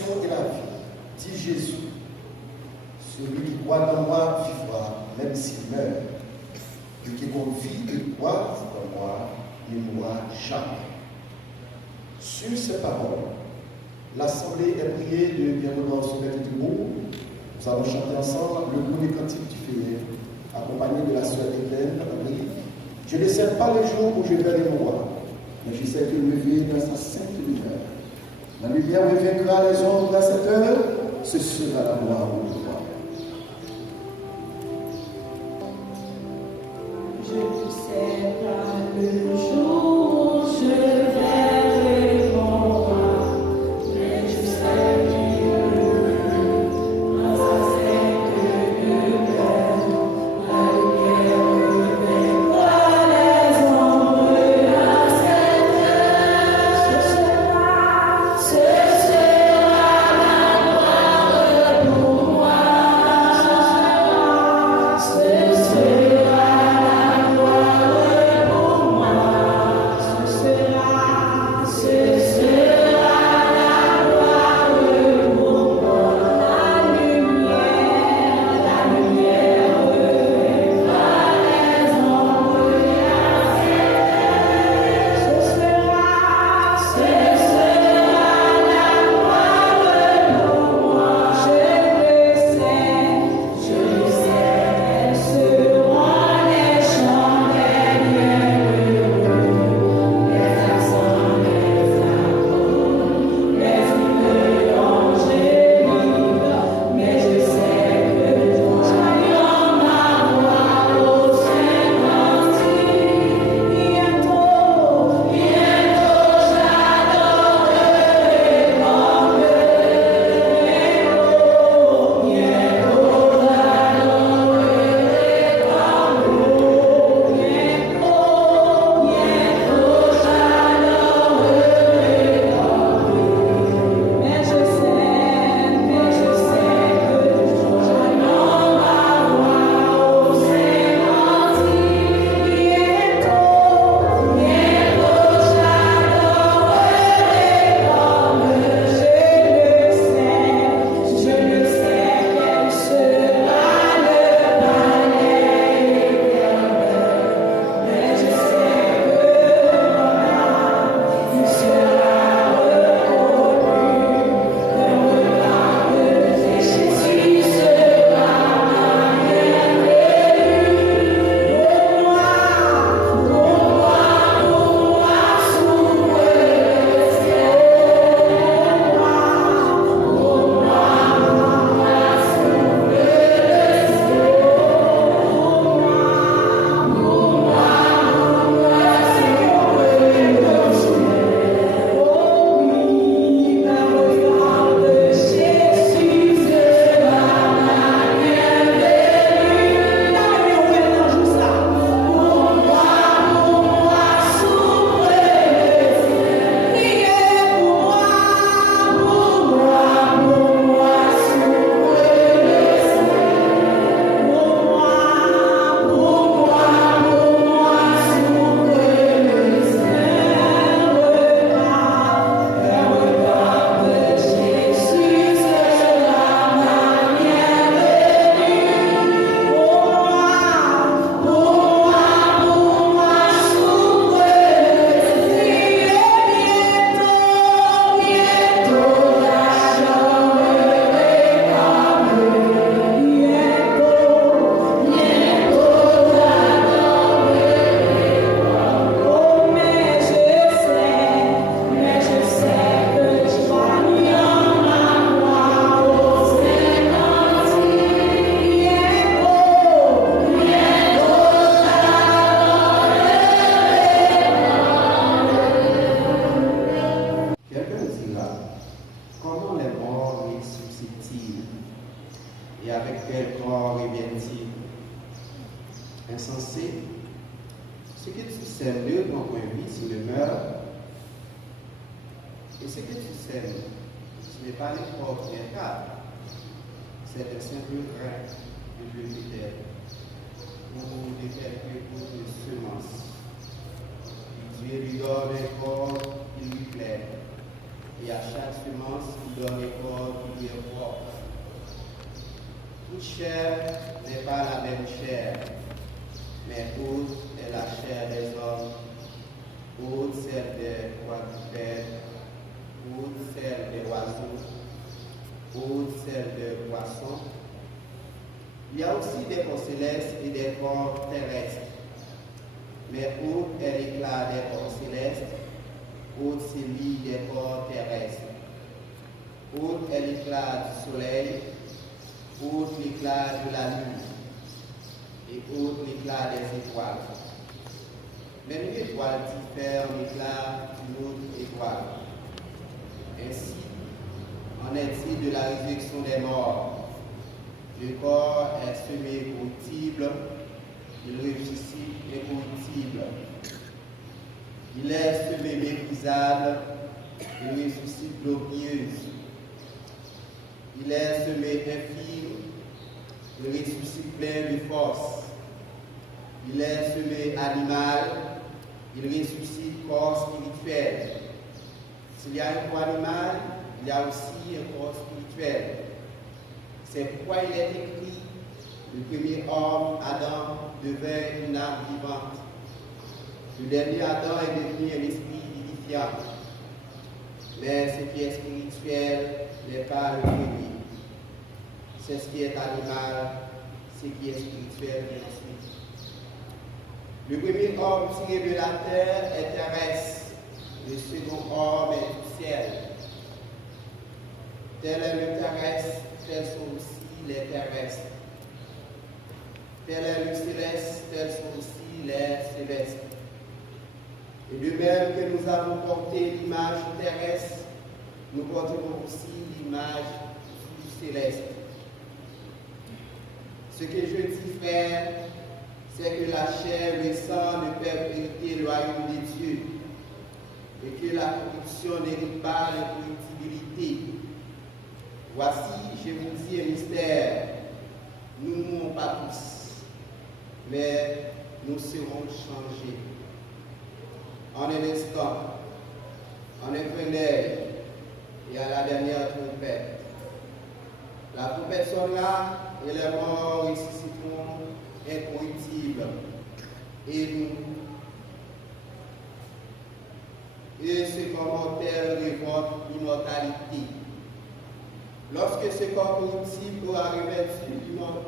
résurrection et la vie, dit Jésus. Celui qui croit dans moi vivra, même s'il meurt. Et qui vit et croit dans moi ne mourra jamais. Sur ces paroles, l'Assemblée est priée de bienvenue se mettre debout. Nous allons chanter ensemble le premier cantique du Félix, accompagné de la sœur Hélène. Je ne sais pas le jour où je verrai mon roi, mais je sais que lever dans sa sainte lumière. La lumière me vaincra les ombres à cette heure, ce sera la gloire au roi. Je ne sais pas le jour où je verrai mon roi, mais je sais qu'il dans sa sainte lumière, la lumière me vaincra les ombres à cette heure. Ce sera la gloire pour moi. Ce sera la gloire pour moi. Ce sera la gloire pour moi. La lumière vaincra les ombres à cette heure. Ce sera la gloire pour moi. Je le sais, elles seront les chandelles heureux, les accents, les accords, les hymnes angéliques, mais je sais que j'en ma voix au Saint-Esprit. Bientôt j'adorerai comme mais je sais que j'en ma voix au Saint-Esprit. Bientôt j'adorerai comme je le sais qu'elle sera le palais éternel. Mais je sais que mon âme sera reconnue, le regard de Jésus sera ma bienvenue. Pour moi, s'ouvre le ciel. Pour moi, s'ouvre le ciel. Oh oui, le regard de Jésus sera ma bienvenue. Juste là. Pour moi, s'ouvre le ciel. Priez pour moi, s'ouvre le ciel. Pour moi, s'ouvre le ciel. Le regard de Jésus sera ma bienvenue. Pour moi, s'ouvre le ciel. Bientôt j'adorerai comme oh, mais je sais que j'en ma voix au Saint-Esprit. Quelqu'un dira, comment les morts ressuscitent-ils? Et avec quel corps reviennent-ils? Insensé, ce que tu sèmes de ton point de vue sur le meurtre, et ce que tu sèmes, ce n'est pas n'importe quel cas, c'est un simple grain de bleu peut-être, ou de quelques gouttes de semence. Dieu lui donne un corps qui lui plaît. et à chaque semence qui donne les corps qui lui est propre. Toute chair n'est pas la même chair, mais autre est la chair des hommes, autre celle des quadrupèdes, autre celle des oiseaux, autre celle des poissons. Il y a aussi des corps célestes et des corps terrestres, mais autre est l'éclat des corps célestes, autre c'est lui des corps terrestres, autre est l'éclat du soleil, autre l'éclat de la lune, et autre l'éclat des étoiles. Même une étoile diffère l'éclat d'une autre étoile. Ainsi, en est-il de la résurrection des morts. Le corps est semé corruptible, il ressuscite incorruptible. Il est semé méprisable, il ressuscite glorieuse. Il est semé infime, il ressuscite plein de force. Il est semé animal, il ressuscite corps spirituel. S'il y a un corps animal, il y a aussi un corps spirituel. C'est pourquoi il est écrit, le premier homme, Adam, devint une âme vivante. Le dernier Adam est devenu un esprit vivifiant. Mais ce qui est spirituel n'est pas le premier. C'est ce qui est animal, ce qui est spirituel et ensuite. Le premier homme tiré de la terre est terrestre. Le second homme est du ciel. Tel est le terrestre, tels sont aussi les terrestres. Tel est le céleste, tels sont aussi les célestes. Et de même que nous avons porté l'image terrestre, nous porterons aussi l'image du céleste. Ce que je dis, frère, c'est que la chair, le sang ne peuvent hériter le royaume des dieux, et que la corruption n'hérite pas l'incorruptibilité. Voici, je vous dis un mystère, nous ne mourrons pas tous, mais nous serons changés. En un instant, en un clin d'œil, et à la dernière trompette. La trompette sonnera et les morts ressusciteront incorruptibles. Et nous, et ce corps mortel révolte l'immortalité. Lorsque ce corps corruptible aura revêtu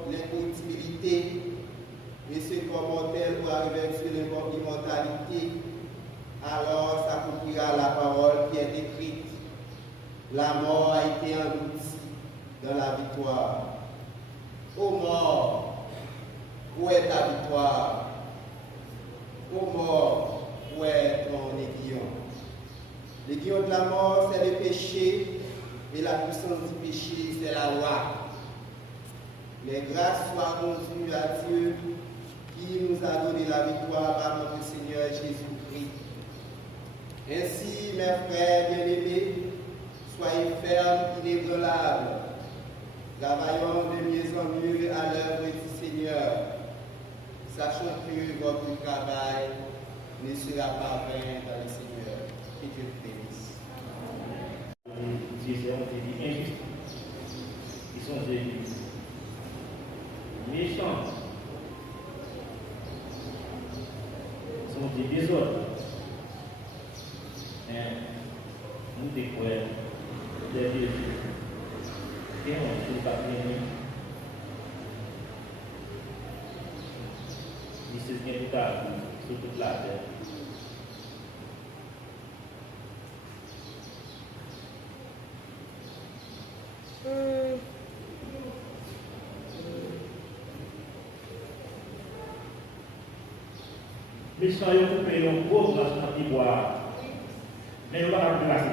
l'incorruptibilité, et ce corps mortel aura revêtu l'immortalité, alors s'accomplira la parole qui est écrite. La mort a été engloutie dans la victoire. Ô mort, où est ta victoire? Ô mort, où est ton aiguillon? L'aiguillon de la mort, c'est le péché, et la puissance du péché, c'est la loi. Mais grâce soit rendue à Dieu, qui nous a donné la victoire par notre Seigneur Jésus-Christ. Ainsi, mes frères bien-aimés, soyez fermes, inébranlables. Travaillons de mieux en mieux à l'œuvre du Seigneur, sachant que votre travail ne sera pas vain dans le Seigneur. Que Dieu vous bénisse. Ils sont injustes. Ils sont méchants. Ils sont des désordres. Nous découvrons des dieux qui ont tout appris. Ils se tiennent tout à coup sur toute la terre. Mais si on peut un pauvre dans son petit bois, mais on va remplacer.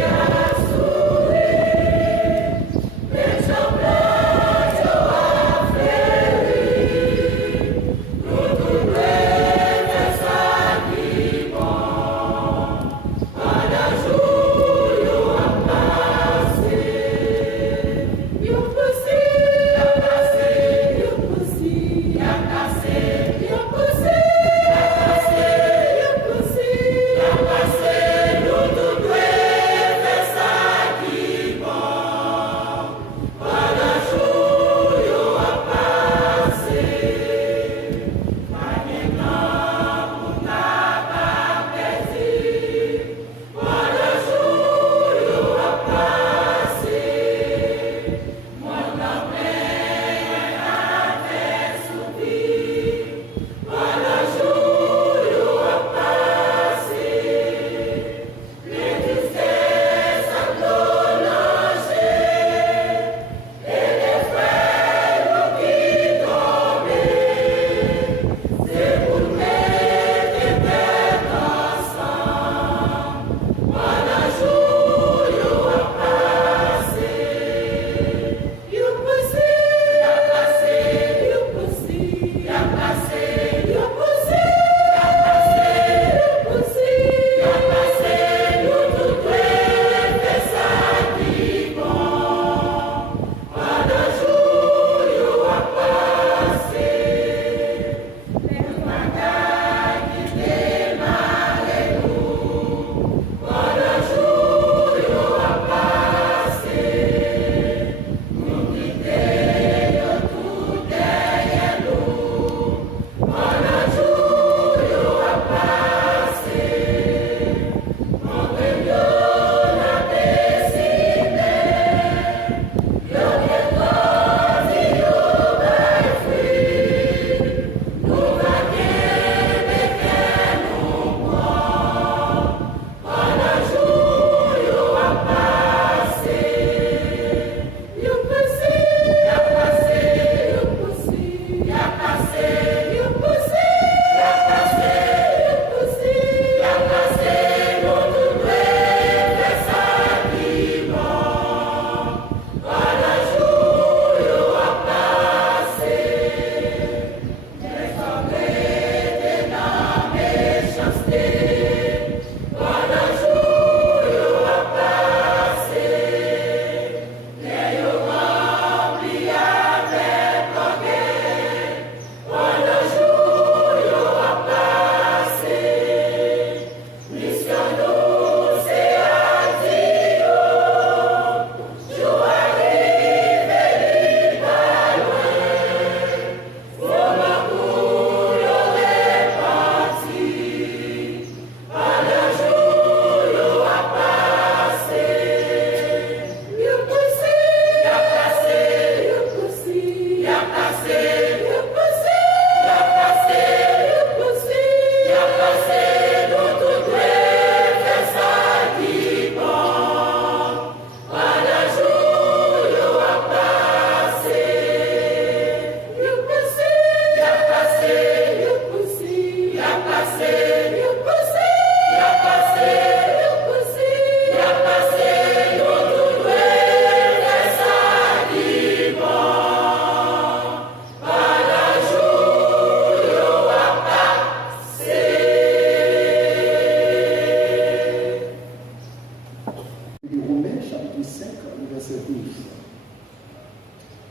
Cheia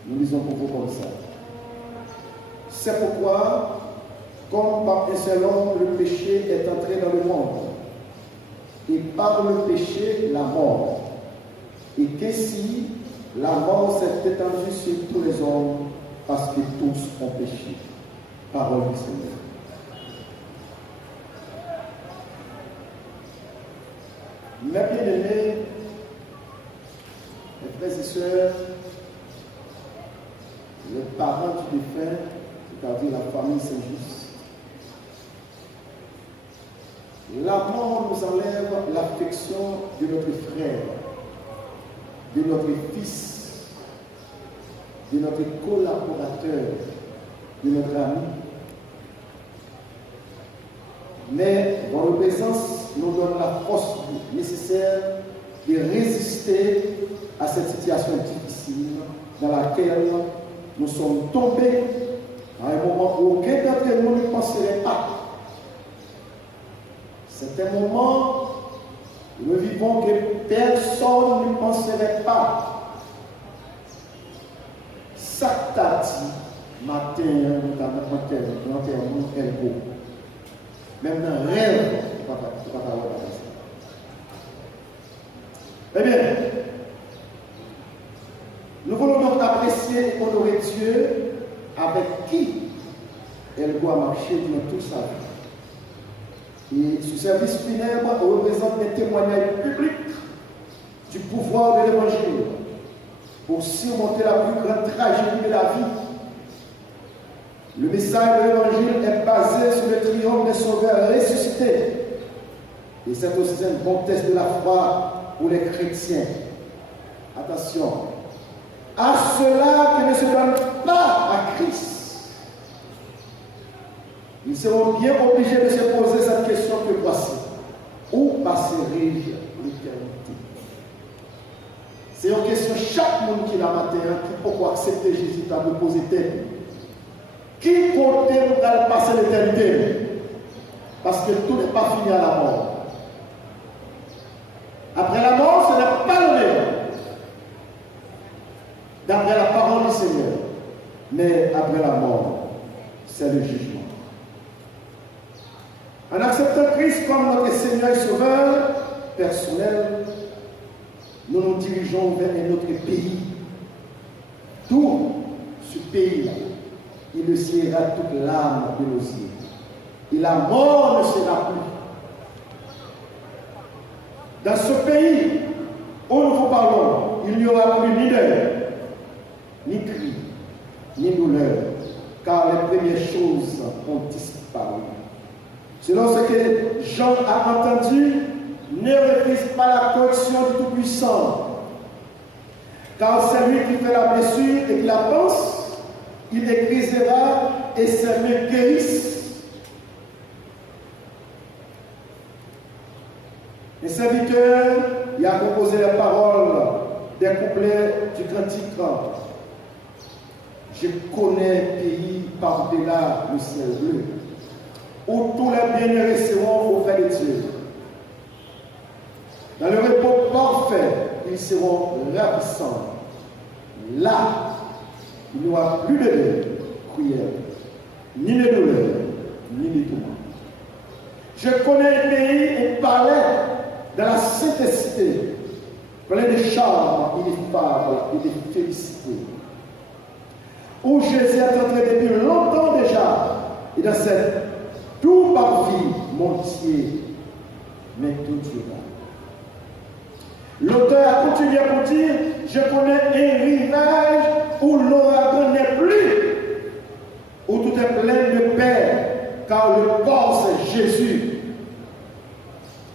Nous lisons pour vous comme ça. C'est pourquoi, comme par un seul homme, le péché est entré dans le monde, et par le péché, la mort. Et qu'ainsi, la mort s'est étendue sur tous les hommes, parce que tous ont péché. Parole du Seigneur. Mes bien-aimés, mes frères et sœurs, les parents du défunt, c'est-à-dire la famille Saint-Just, la mort nous enlève l'affection de notre frère, de notre fils, de notre collaborateur, de notre ami. Mais dans la présence nous donne la force nécessaire de résister à cette situation difficile dans laquelle nous sommes tombés à un moment où aucun d'entre nous ne penserait pas. C'est un moment où nous vivons que personne ne penserait pas. Ça t'a dit, matin, nous elle beau. Même dans le rêve, tu ne peux pas avoir ça. Eh bien, nous voulons donc apprécier et honorer Dieu avec qui elle doit marcher durant toute sa vie. Et ce service funèbre représente un témoignage public du pouvoir de l'Évangile pour surmonter la plus grande tragédie de la vie. Le message de l'Évangile est basé sur le triomphe des sauveurs ressuscités. Et c'est aussi un bon test de la foi pour les chrétiens. Attention, à ceux-là qui ne se donnent pas à Christ, ils seront bien obligés de se poser cette question que voici. Où passerai-je l'éternité? C'est une question chaque monde qui l'a matin, qui peut accepter Jésus, à me poser tête. Qui côté nous allons passer l'éternité? Parce que tout n'est pas fini à la mort. Après la mort, ce n'est pas le meilleur. D'après la parole du Seigneur. Mais après la mort, c'est le jugement. En acceptant Christ comme notre Seigneur et Sauveur personnel, nous nous dirigeons vers un autre pays. Tout ce pays-là, il le sciera toute l'âme de nos yeux. Et la mort ne sera plus. Dans ce pays où nous vous parlons, il n'y aura plus ni deuil, ni cri, ni douleur, car les premières choses ont disparu. Selon ce que Jean a entendu, ne refuse pas la correction du Tout-Puissant, car c'est lui qui fait la blessure et qui la pense. Il écrisera et ses mains guérissent. Le serviteur, il a composé les paroles des couplets du cantique. Je connais un pays par-delà le ciel bleu, où tous les bienheureux seront auprès de Dieu. Dans le repos parfait, ils seront ravissants. Là, il n'y aura plus de deuil, prière, ni de douleur, ni de tourment. Je connais un pays, un palais dans la sainte-cité, plein de charme, ineffable et de félicité, où Jésus est entré depuis longtemps déjà, et dans cette tout parvis montier, mais tout durera. L'auteur a continué pour dire, je connais un rivage où l'ouragan n'est plus, où tout est plein de paix, car le port c'est Jésus.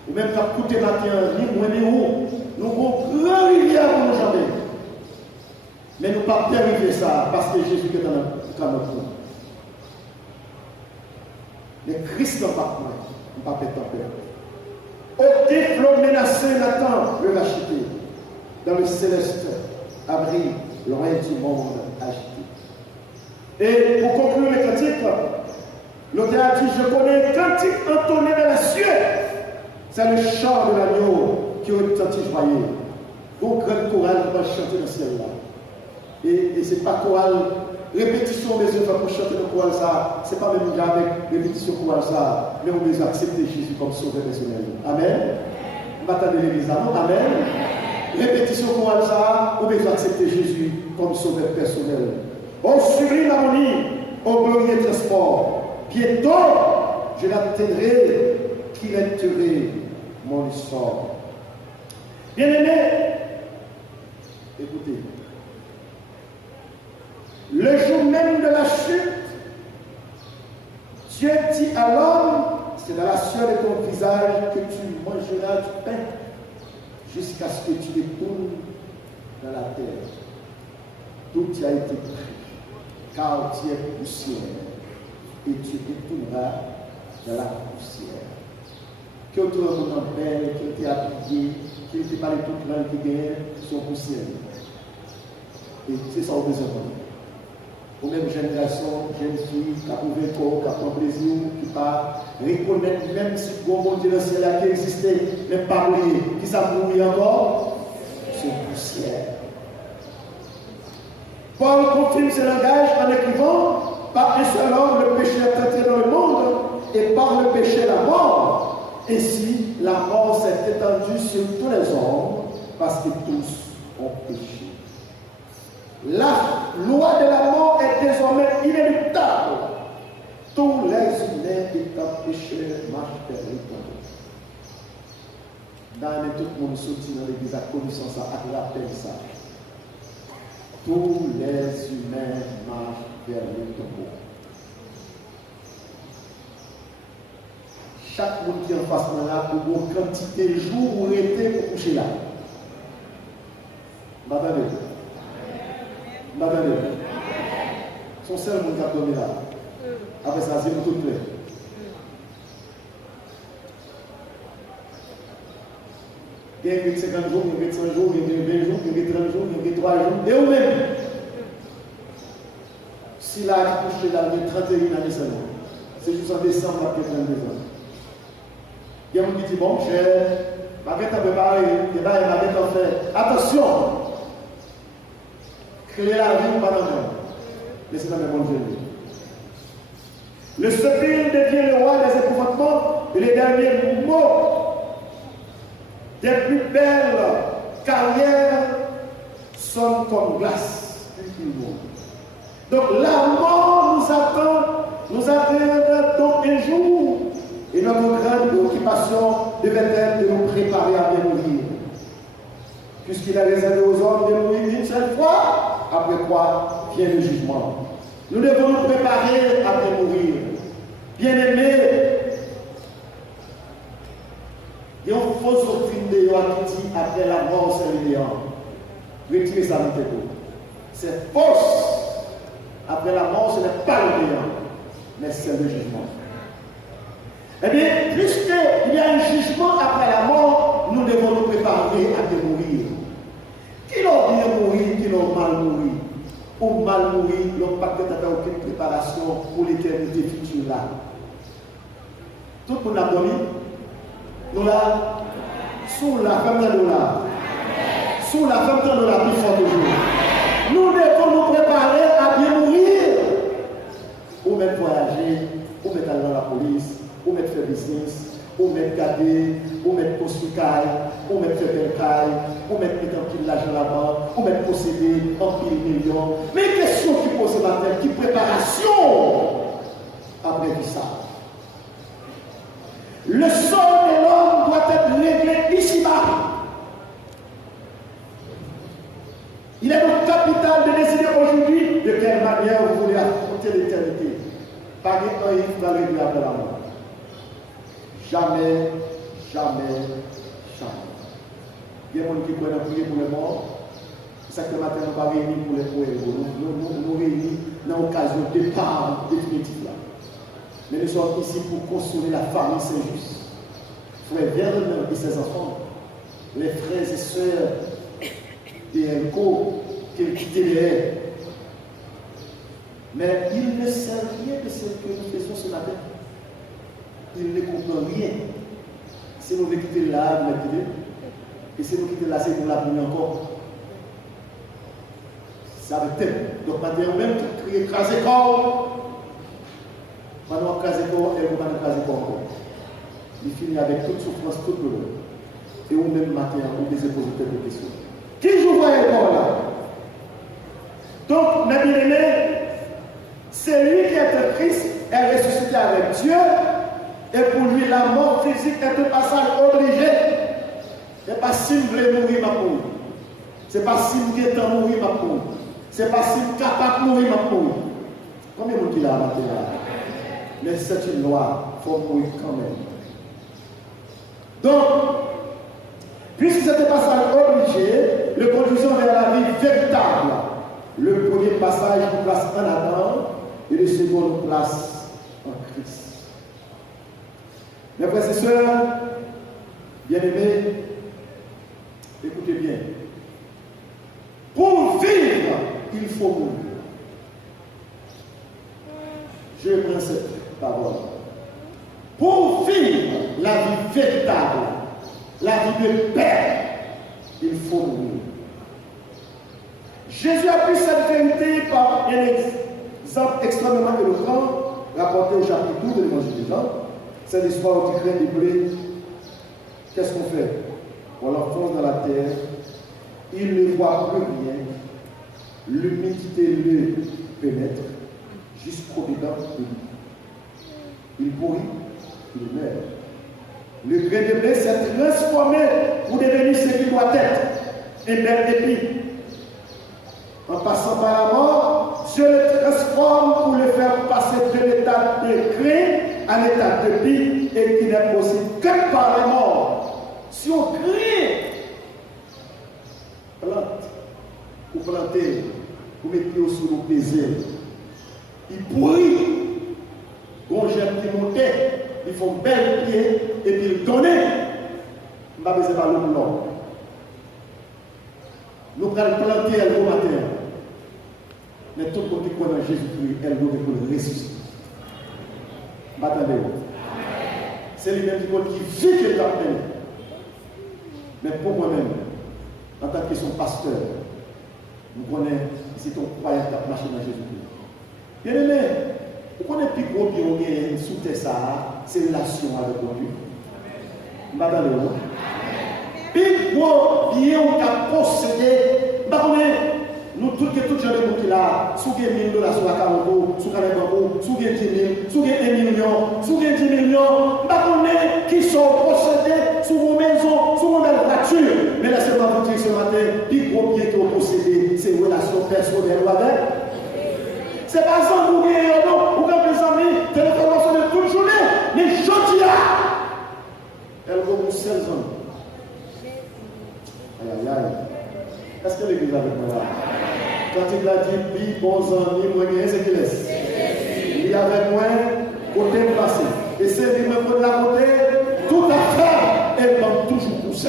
Et même quand tout est matin, ni moins ni où, nous avons une grande rivière pour nous jamais. Mais nous ne pouvons pas arriver ça, parce que Jésus est dans notre monde. Les Christ n'ont pas peur, nous ne pouvons pas peur. Aucun flot menacé n'attend le racheter dans le céleste abri, loin du monde agité. Et pour conclure le cantique, l'auteur a dit, je connais un cantique entonné dans la cieux. C'est le chant de l'agneau qui retentit joyeux. Vos grands chorales vont chanter dans le ciel là. Et c'est pas chorale, répétition besoin de faire pour chanter le chorale ça, c'est pas même avec répétition chorale ça, mais on besoin d'accepter Jésus comme sauveur personnel. Amen. On va attendre l'église là, non? Amen. Répétition chorale ça, on besoin d'accepter Jésus comme sauveur personnel. Ô sublime harmonie, ô glorieux transport, bientôt je l'atteindrai, qu'il enterrait mon sort. Bien-aimé, écoutez, le jour même de la chute, Dieu dit à l'homme, c'est dans la sueur de ton visage que tu mangeras du pain jusqu'à ce que tu détournes dans la terre. Tout y a été pris, car tu es poussière, et tu détourneras dans la poussière. Que tout le monde en belle, qui était habillé, qui n'était pas les toutes langues qui gagnent, sont poussières. Et c'est ça au besoin. Ou même jeune garçon, jeune fille, qui a trouvé un corps, qui a pris plaisir, qui pas reconnaître, même si le bon Dieu dans le ciel qui existait, même pas oublier, qui ça mourit encore, c'est poussière. Paul confirme ce langage en écrivant, par un seul homme, le péché est entré dans le monde, et par le péché, la mort. Ainsi, la mort s'est étendue sur tous les hommes, parce que tous ont péché. La loi de la mort est désormais inéluctable. Tous les humains étant pécheurs marchent vers l'éternel. Dans tout le monde sorti dans l'église à connaissance, à rappel ça. Tous les humains marchent vers l'éternel. Chaque monde qui est en face de là, pour une quantité de jours où il était pour coucher là. M'attendez. M'attendez. Son seul monde qui a dormi là. Après ça, c'est tout clair. Il y a 50 jours, il y a 100 jours, il y a 20 jours, il y a 30 jours, il y a 3 jours. Et vous-même, si là, il couche là, il y a 31 années seulement. C'est juste en décembre, après 32 ans. Il y a un qui dit, bon, cher, Maguette a préparé, il y a Maguette a fait. Attention! Créer la vie pendant le temps. Mais c'est dans mes bonnes journées. Le sepile devient le roi des épouvantements et les derniers mots des plus belles carrières sonnent comme glace. Donc la mort nous attend donc un jour. Et notre grande occupation devait être de nous préparer à bien mourir. Puisqu'il a réservé aux hommes de mourir une seule fois, après quoi vient le jugement. Nous devons nous préparer à bien mourir. Bien-aimés, il y a une fausse doctrine de Yohan qui dit après la mort, c'est le néant. Retirez ça dans tes mots. C'est fausse. Après la mort, ce n'est pas le néant, mais c'est le jugement. Eh bien, puisqu'il y a un jugement après la mort, nous devons nous préparer à mourir. Qui l'ont bien mourir, qui l'ont mal mourir. Ou mal mourir, l'on pas peut-être faire aucune préparation pour l'éternité future là. Tout le monde a dormi. Nous là, sous la femme de nous là. Sous la femme de nous là, plus fort toujours. Nous devons nous préparer à bien mourir. Ou même voyager, ou mettre dans la police. Ou mettre faire business, ou mettre garder, ou mettre construire, ou mettre faire belle caille, ou mettre un pile l'argent là-bas, ou mettre posséder un pile million. Mais question qui pose la tête, qui préparation après ça. Le sort de l'homme doit être réglé ici-bas. Il est donc capital de décider aujourd'hui de quelle manière vous voulez affronter l'éternité. Pas un il va régler après la mort. Jamais, jamais, jamais. Il y a des gens qui peuvent prier pour les morts. C'est ça que le matin, nous ne sommes pas réunis pour les pauvres. Nous nous réunis dans l'occasion de départ définitif. Mais nous sommes ici pour consoler la famille Saint-Just. Frère Vernon et ses enfants, les frères et sœurs des Enco qui quittent les haies. Mais il ne sait rien de ce que nous faisons ce matin. Il ne comprend rien. Si nous voulons quitter là, nous quitter. Et si nous quittons là, c'est pour la pluie encore. C'est avec tête. Donc, maintenant, même qui écraser corps, pendant écraser corps, elle va écraser corps. Il finit avec toute souffrance, toute douleur. Et au même matin, on peut se poser quelques questions. Qui joue le corps là? Donc, mes bien-aimés, c'est lui qui est un Christ, est ressuscité avec Dieu, et pour lui, la mort physique est un passage obligé. Ce n'est pas si je veux mourir ma peau. Ce n'est pas si je veux mourir ma peau. Ce n'est pas si je suis capable de mourir ma peau. Combien de gens qui l'a maté là? Mais c'est une loi, il faut mourir quand même. Donc, puisque c'était un passage obligé, le conduisant vers la vie véritable. Le premier passage nous place en Adam et le second nous place en Christ. Mes frères et sœurs, bien-aimés, écoutez bien. Pour vivre, il faut mourir. Je prends cette parole. Pour vivre la vie véritable, la vie de paix, il faut mourir. Jésus a pris cette vérité par un exemple extrêmement éloquent rapporté au chapitre 12 de l'Évangile de Jean. C'est l'histoire du grain de blé. Qu'est-ce qu'on fait? On l'enfonce dans la terre. Il ne voit plus rien. L'humidité le pénètre jusqu'au dedans de lui. Il pourrit, il meurt. Le grain de blé s'est transformé pour devenir ce qu'il doit être. Un bel épi. En passant par la mort, Dieu le transforme pour le faire passer de l'état de grain à l'état de vie et qui n'est possible que par la mort. Si on crée, plante, ou planter, ou mettre sous le plaisir, il pourrit. Bon, j'aime qui monter, ils font bel pied et puis ils donnent. Je ne vais pas besoin de l'homme long. Nous allons planter elle au matin. Mais tout le monde qui connaît Jésus-Christ, elle doit être ressuscité. M'attendez-vous. C'est lui-même qui vit que le appelle. Mais pour moi-même, en tant que son pasteur, nous connaissons, c'est ton croyant qui a marché dans Jésus-Christ. Bien aimé, vous connaissez plus gros qui sous terre ça, c'est relation avec Dieu. M'attendez-vous. Plus gros bien on a possédé, nous tous les gens qui là, si vous avez $1 000 sur la carte, si vous avez 10 000, si vous avez 1 million, si vous avez 10 millions, nous qui sont possédés sur vos maisons, sur vos voitures. Mais laissez-moi vous dire ce matin, plus gros bien que vous possédez, c'est une relation personnelle avec. Ce n'est pas ça que vous avez, non, vous avez des amis, téléphone de toute journée, mais je dis là, elle vaut pour 16 ans. Aïe, aïe, aïe. Est-ce que l'église avec moi là? Quand il a dit, puis bons amis, moi, c'est qu'il laisse. Il est avec moi, côté placé. Et c'est lui-même de la côté, tout à fait, elle donne toujours pour ça.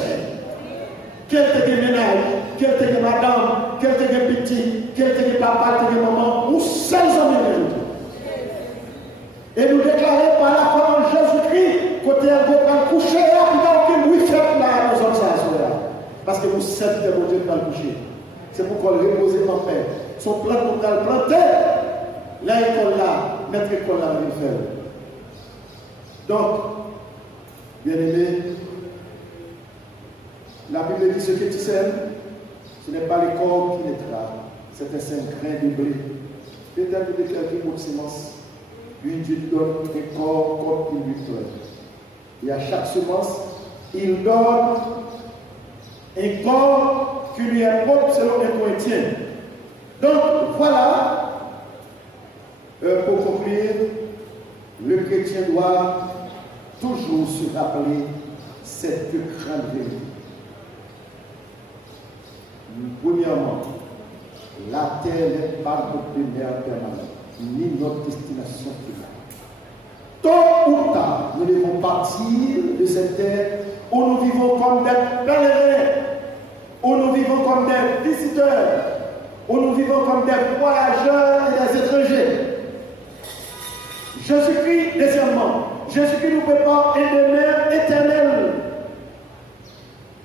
Quel te ménage, quel te madame, quel te petit, quel te papa, quel te maman, ou 16 amis. Et nous déclarer par la foi en Jésus-Christ, côté elle va coucher, puis donc il fait là, nous sommes ça. Parce que nous savons que mon Dieu ne va le coucher. C'est pourquoi le reposer en paix. Son plan pour le planter, l'école là, mettre l'école là, il fait. Donc, bien aimé, la Bible dit ce que tu sèmes, ce n'est pas le corps qui naîtra, c'est un saint grain de blé. Peut-être que quelqu'un pour semence, lui Dieu donne un corps comme il lui donne. Et à chaque semence, il donne un corps qui lui est propre selon les Corinthiens. Donc voilà, pour conclure, le chrétien doit toujours se rappeler cette grande vérité. Premièrement, la terre n'est pas notre demeure permanente, ni notre destination finale. Tôt ou tard, nous devons partir de cette terre où nous vivons comme des pèlerins, où nous vivons comme des visiteurs, où nous vivons comme des voyageurs et des étrangers. Jésus-Christ, deuxièmement, Jésus-Christ nous prépare une demeure éternelle.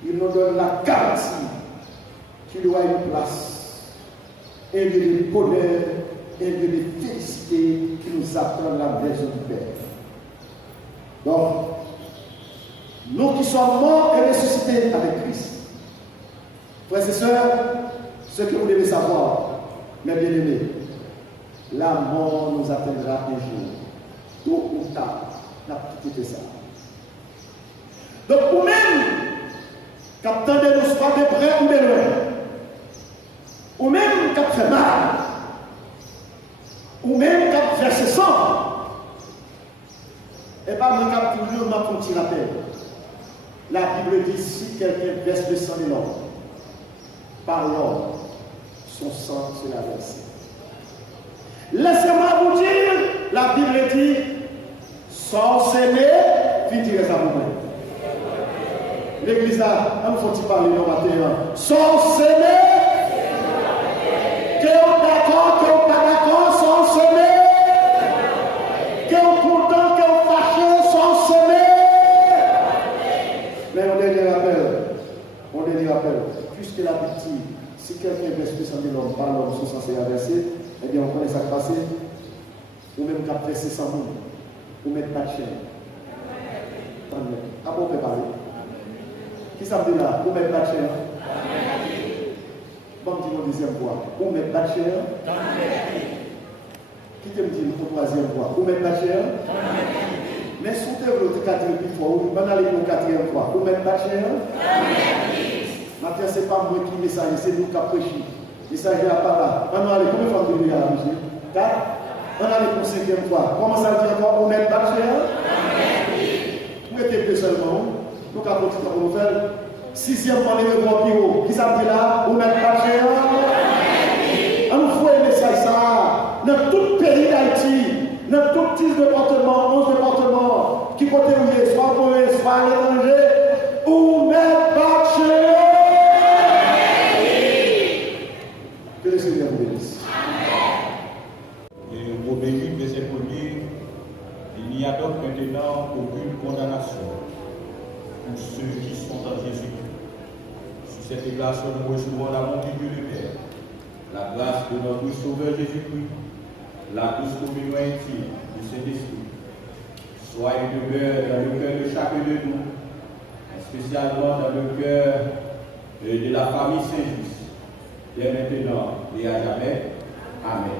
Il nous donne la garantie qu'il y aura une place un lieu de bonheur, un lieu de félicité qui nous attend la maison du Père. Donc, nous qui sommes morts et ressuscités avec Christ, frères et sœurs, ce que vous devez savoir, mes bien-aimés, la mort nous atteindra un jour. Tout ou tard, n'a pas quitté ça. Donc, vous-même, captant de nous soit de près ou de loin, ou même qui fait mal, ou même qui verse sang, et pas moi qui toujours m'a fait un petit rappel. La Bible dit si quelqu'un verse le sang de l'homme, par l'homme, son sang sera versé. Laissez-moi vous dire, la Bible dit, sans s'aimer, puis tirer ça pour moi. L'église a, il faut-il parler dans matin, sans s'aimer, que on d'accord, que on pas d'accord, sans s'aimer, que on content, que on fâché, sans s'aimer. Mais on dernier rappel, puisque la victime, si quelqu'un veut spécialement de l'homme, par l'homme, sont censés averser, eh bien on connaît ça qui passe, ou même qu'à verser sans monde, ou mettre pas de chaîne. Ah bon, on peut parler. Qui ça me dit là? Ou mettre pas de chaîne? Bon, je dis mon deuxième fois. Ou mettre pas de chaîne? Qui te me dit mon troisième fois? Ou mettre pas de chaîne? Mais si vous avez le quatrième fois, ou vous allez pour le quatrième fois, ou mettre pas de chaîne? Maintenant, ce n'est pas moi qui message, c'est nous qui prêchons. Le message à part là. Maintenant, allez, combien de fois vous devez à la 4? On allait pour la 5e fois. Comment ça dit encore? On met pas de chaîne? Vous mettez deux seulement. Nous avons continué pour nous faire. 6e fois, les grands piro. Qui ça dit là? On met pas de chaîne? On nous fait un message ça. Dans tout pays d'Haïti, dans tout 10 départements, 11 départements, qui côté où il est, soit pour eux, soit à l'étranger, on met pas de chaîne. Que le Seigneur vous bénisse. Et au béni, verset 1er, il n'y a donc maintenant aucune condamnation pour ceux qui sont en Jésus-Christ. Sur cette déclaration, nous recevons la bonté de Dieu le Père, la grâce de notre Sauveur Jésus-Christ, la douce communion intime du Saint-Esprit. Soit une demeure dans le cœur de chacun de nous, spécialement dans le cœur de la famille Saint-Just, dès maintenant et à jamais. Amen.